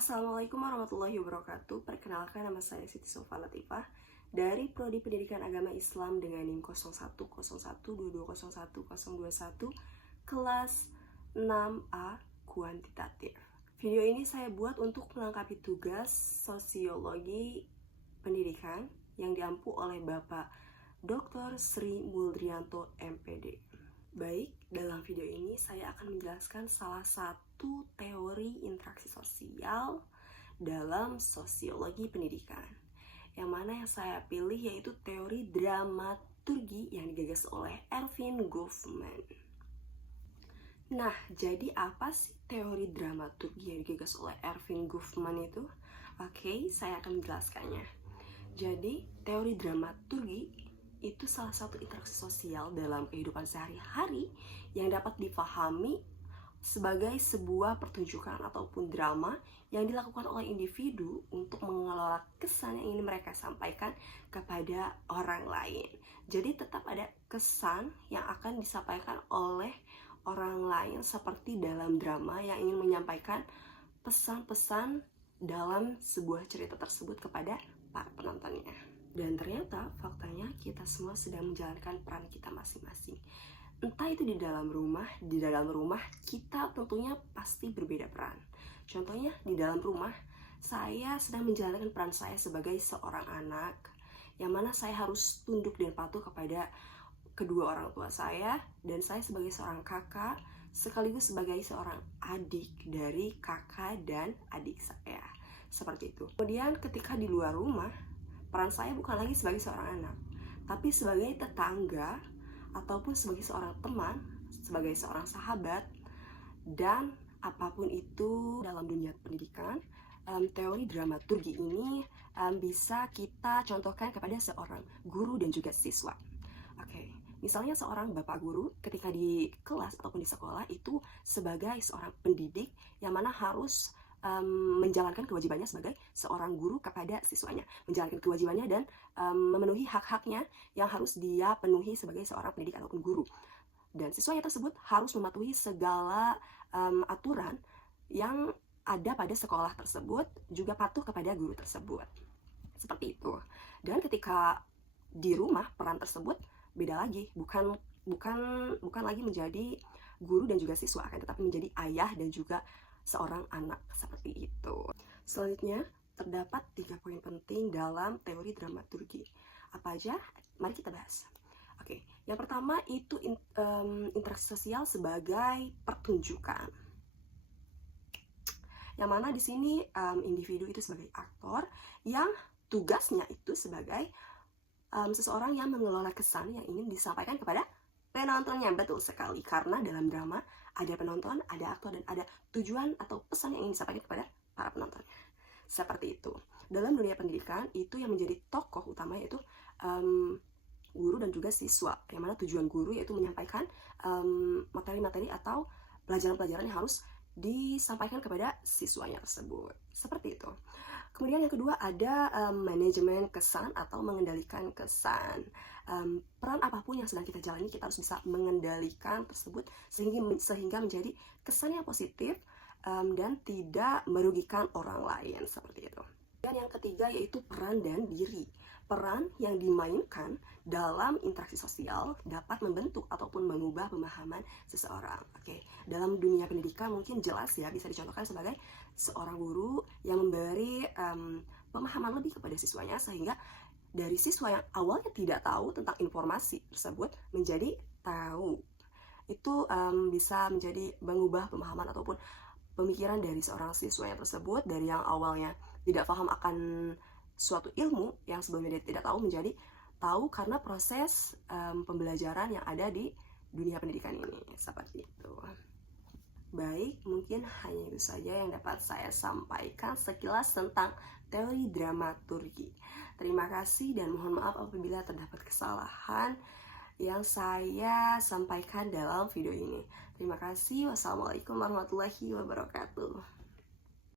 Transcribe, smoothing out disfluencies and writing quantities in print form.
Assalamualaikum warahmatullahi wabarakatuh. Perkenalkan, nama saya Siti Sofa Latifah dari Prodi Pendidikan Agama Islam dengan NIM 0101220121 kelas 6A kuantitatif. Video ini saya buat untuk melengkapi tugas sosiologi pendidikan yang diampu oleh Bapak Dr. Sri Muldrianto MPD. Baik, dalam video ini saya akan menjelaskan salah satu teori interaksi sosial dalam sosiologi pendidikan. Yang mana yang saya pilih yaitu teori dramaturgi yang digagas oleh Erving Goffman. Nah, jadi apa sih teori dramaturgi yang digagas oleh Erving Goffman itu? Oke, saya akan menjelaskannya. Jadi, teori dramaturgi itu salah satu interaksi sosial dalam kehidupan sehari-hari yang dapat dipahami sebagai sebuah pertunjukan ataupun drama yang dilakukan oleh individu untuk mengelola kesan yang ingin mereka sampaikan kepada orang lain. Jadi tetap ada kesan yang akan disampaikan oleh orang lain seperti dalam drama yang ingin menyampaikan pesan-pesan dalam sebuah cerita tersebut kepada para penontonnya. Dan ternyata faktanya kita semua sedang menjalankan peran kita masing-masing. Entah itu di dalam rumah kita tentunya pasti berbeda peran. Contohnya di dalam rumah, saya sedang menjalankan peran saya sebagai seorang anak, yang mana saya harus tunduk dan patuh kepada kedua orang tua saya, dan saya sebagai seorang kakak, sekaligus sebagai seorang adik dari kakak dan adik saya. Seperti itu. Kemudian ketika di luar rumah, peran saya bukan lagi sebagai seorang anak, tapi sebagai tetangga, ataupun sebagai seorang teman, sebagai seorang sahabat, dan apapun itu dalam dunia pendidikan. Teori dramaturgi ini bisa kita contohkan kepada seorang guru dan juga siswa. Oke, misalnya seorang bapak guru ketika di kelas ataupun di sekolah itu sebagai seorang pendidik yang mana harus menjalankan kewajibannya sebagai seorang guru kepada siswanya, menjalankan kewajibannya dan memenuhi hak-haknya yang harus dia penuhi sebagai seorang pendidik ataupun guru. Dan siswanya tersebut harus mematuhi segala aturan yang ada pada sekolah tersebut, juga patuh kepada guru tersebut. Seperti itu. Dan ketika di rumah, peran tersebut beda lagi, bukan lagi menjadi guru dan juga siswa, akan tetapi menjadi ayah dan juga seorang anak, seperti itu. Selanjutnya, terdapat 3 poin penting dalam teori dramaturgi. Apa aja? Mari kita bahas. Oke, yang pertama itu interaksi sosial sebagai pertunjukan. Yang mana di sini individu itu sebagai aktor yang tugasnya itu sebagai seseorang yang mengelola kesan yang ingin disampaikan kepada penontonnya. Betul sekali, karena dalam drama ada penonton, ada aktor, dan ada tujuan atau pesan yang ingin disampaikan kepada para penontonnya. Seperti itu. Dalam dunia pendidikan, itu yang menjadi tokoh utama yaitu guru dan juga siswa. Yang mana tujuan guru yaitu menyampaikan materi-materi atau pelajaran-pelajaran yang harus disampaikan kepada siswanya tersebut. Seperti itu. Kemudian yang kedua ada manajemen kesan atau mengendalikan kesan. Peran apapun yang sedang kita jalani, kita harus bisa mengendalikan tersebut sehingga menjadi kesan yang positif dan tidak merugikan orang lain, seperti itu. Dan yang ketiga yaitu peran dan diri. Peran yang dimainkan dalam interaksi sosial dapat membentuk ataupun mengubah pemahaman seseorang. Oke, dalam dunia pendidikan mungkin jelas ya, bisa dicontohkan sebagai seorang guru yang memberi pemahaman lebih kepada siswanya, sehingga dari siswa yang awalnya tidak tahu tentang informasi tersebut menjadi tahu. Itu bisa menjadi mengubah pemahaman ataupun pemikiran dari seorang siswa yang tersebut, dari yang awalnya tidak paham akan suatu ilmu yang sebelumnya dia tidak tahu menjadi tahu karena proses pembelajaran yang ada di dunia pendidikan ini. Seperti itu. Baik, mungkin hanya itu saja yang dapat saya sampaikan sekilas tentang teori dramaturgi. Terima kasih dan mohon maaf apabila terdapat kesalahan yang saya sampaikan dalam video ini. Terima kasih. Wassalamualaikum warahmatullahi wabarakatuh.